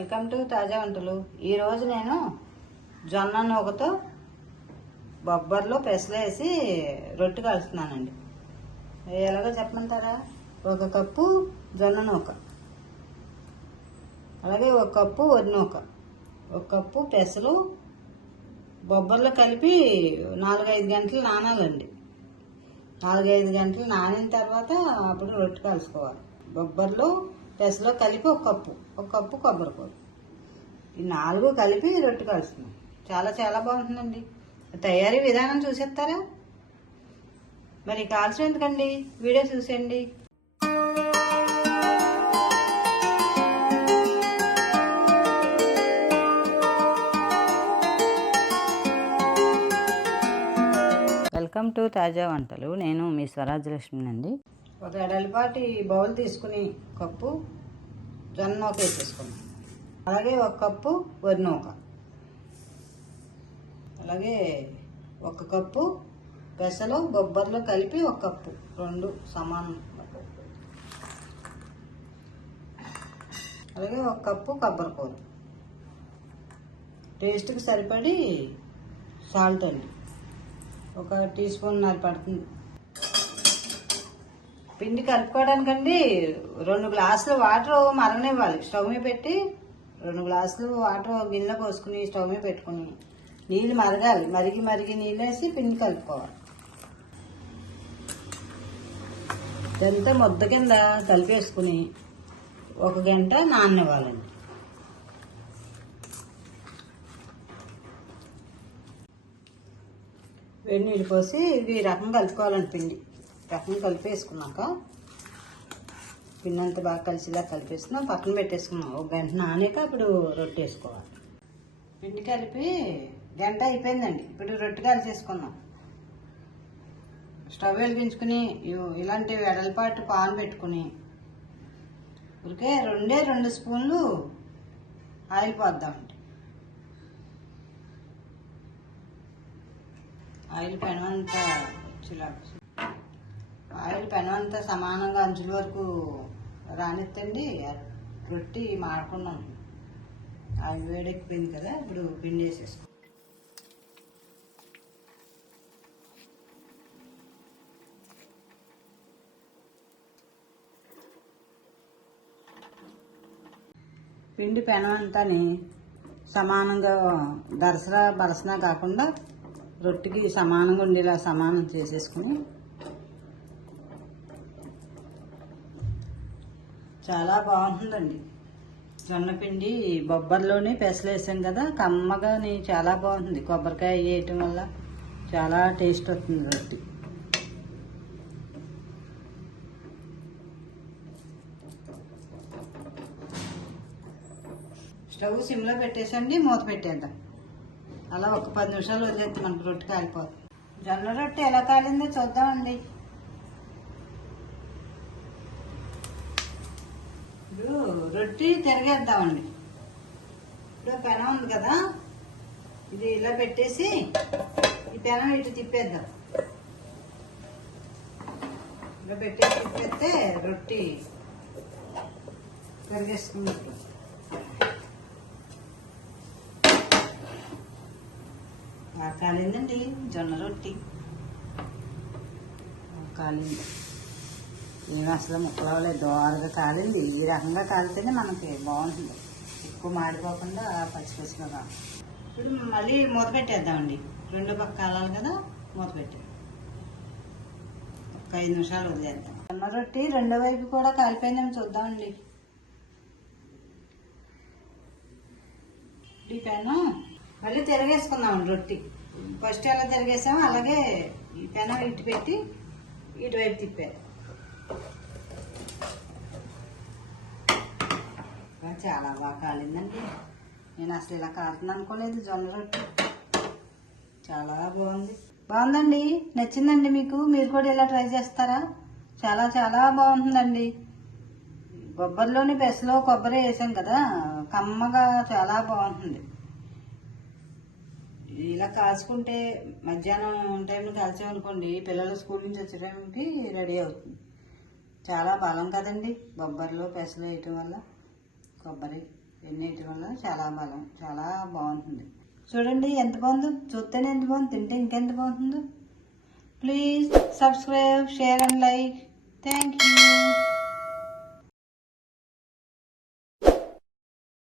Welcome to తాజా వంటలు. ఈరోజు నేను జొన్న నూకతో బొబ్బర్లో పెసలేసి రొట్టె కలుస్తున్నానండి ఎలాగో చెప్పమంటారా? ఒక కప్పు జొన్న నూక. అలాగే ఒక కప్పు వరి నూక. ఒక కప్పు పెసలు. బొబ్బర్లో కలిపి నాలుగైదు గంటలు నానాలండి. నాలుగైదు గంటలు నానిన తర్వాత అప్పుడు రొట్టె కలుసుకోవాలి బొబ్బర్లో పెసలో కలిపి ఒక కప్పు ఒక కప్పు కొబ్బరికూర ఈ నాలుగు కలిపి రొట్టె కలుస్తున్నాం చాలా చాలా బాగుంటుందండి. తయారీ విధానం చూసేస్తారా? మరి కాల్చడం ఎందుకండి? వీడియో చూసేయండి. వెల్కమ్ టు తాజా వంటలు. నేను మీ స్వరాజ్యలక్ష్మి అండి ఒక ఎడలిపాటి బౌల్ తీసుకుని కప్పు జొన్న నూక వేసేసుకున్నాం అలాగే ఒక కప్పు వరి నూక అలాగే ఒక కప్పు పెసలు బొబ్బర్లు కలిపి ఒక కప్పు. రెండు సమానం. అలాగే ఒక కప్పు కొబ్బరికూర టేస్ట్కి సరిపడి సాల్ట్ అండి. ఒక టీ స్పూన్ నరి పడుతుంది. పిండి కలుపుకోవడానికండి రెండు గ్లాసులు వాటర్ మరగనివ్వాలి స్టవ్ మీద పెట్టి రెండు గ్లాసులు వాటర్ గిన్నె పోసుకుని స్టవ్ మీద పెట్టుకుని నీళ్ళు మరగాలి. మరిగి మరిగి నీళ్ళు వేసి పిండి కలుపుకోవాలి. ఇదంతా ముద్ద కింద కలిపేసుకుని ఒక గంట నాననివ్వాలండి. వేడి నీళ్ళు పోసి ఇవి ఈ రకం కలుపుకోవాలండి పిండి. రకం కలిపేసుకున్నాక పిన్నంత బాగా కలిసిలా కలిపేసుకున్నాం. పక్కన పెట్టేసుకున్నాం. ఒక గంట నానాక ఇప్పుడు రొట్టె వేసుకోవాలి పిండి కలిపి గంట అయిపోయిందండి. ఇప్పుడు రొట్టె కలిసేసుకున్నాం. స్టవ్ వెలిగించుకుని ఇలాంటి వెడలపాటు పాన్ పెట్టుకుని ఊరికే రెండే రెండు స్పూన్లు ఆయిల్ పోద్దామండి. ఆయిల్ పెనమంతా వచ్చేలా ఆయిల్ పెనమంతా సమానంగా అంచుల వరకు రానిత్తండి రొట్టి మాడకుండా ఉంటుంది. ఆయిల్ వేడెక్కిపోయింది కదా ఇప్పుడు పిండి వేసేసుకో పిండి పెనమంతాని సమానంగా దరసరా బరసనా కాకుండా రొట్టెకి సమానంగా ఉండేలా సమానం చేసేసుకుని చాలా బాగుంటుందండి. జొన్నపిండి బొబ్బర్లోనే పెసలేసాం కదా కమ్మగాని చాలా బాగుంటుంది. కొబ్బరికాయ వేయటం వల్ల చాలా టేస్ట్ వస్తుంది రొట్టి స్టవ్ సిమ్లో పెట్టేసండి మూత పెట్టేద్దాం. అలా ఒక పది నిమిషాలు వదిలేస్తే మనకు రొట్టె కాలిపోతుంది. జొన్న రొట్టె ఎలా కాలిందో చూద్దామండి ఇప్పుడు రొట్టి తిరగేద్దామండి. ఇప్పుడు పెనం ఉంది కదా ఇది ఇలా పెట్టేసి ఈ పెనం ఇటు తిప్పేద్దాం. ఇలా పెట్టేసి తిప్పేస్తే రొట్టి తిరిగేసుకున్నట్టు బాగా కాలిందండి జొన్న రొట్టి. కాలింది. ఏమి అసలు ముక్కలు అవ్వలేదు. దోరగా కాలింది. ఈ రకంగా కాలితేనే మనకి బాగుంటుంది. ఎక్కువ మాడిపోకుండా పచ్చి పచ్చిగా ఇప్పుడు మళ్ళీ మూత పెట్టేద్దామండి. రెండు పక్క కాలాలి కదా మూత పెట్టే. ఒక ఐదు నిమిషాలు వదిలేద్దాం. అన్న రొట్టి రెండో వైపు కూడా కాలిపోయిందేమో చూద్దామండి. ఈ పెను మళ్ళీ తిరగేసుకుందాం రొట్టి. ఫస్ట్ ఎలా తిరగేసామో అలాగే ఈ పెనం ఇటు పెట్టి ఇటువైపు తిప్పారు. చాలా బాగా కాలిందండి. నేను అసలు ఇలా కాలుతుంది అనుకోలేదు. జొన్న రొట్టె చాలా బాగుంది. బాగుందండి? నచ్చిందండి మీకు? మీరు కూడా ఇలా ట్రై చేస్తారా? చాలా చాలా బాగుంటుందండి. కొబ్బరిలోని పెసలో కొబ్బరి వేసాం కదా? కమ్మగా చాలా బాగుంటుంది. ఇలా కాల్చుకుంటే మధ్యాహ్నం టైంలో కాల్చామనుకోండి పిల్లలు స్కూల్ నుంచి వచ్చే టైంకి రెడీ అవుతుంది. చాలా బలం కదండి బొబ్బర్లో పెసలు వేయటం వల్ల. కొబ్బరి ఎన్నిటి వల్ల చాలా బలం చాలా బాగుంటుంది. చూడండి ఎంత బాగుందో. చూస్తేనే ఎంత బాగుంది తింటే ఇంకెంత బాగుంటుందో. Please subscribe share and like thank you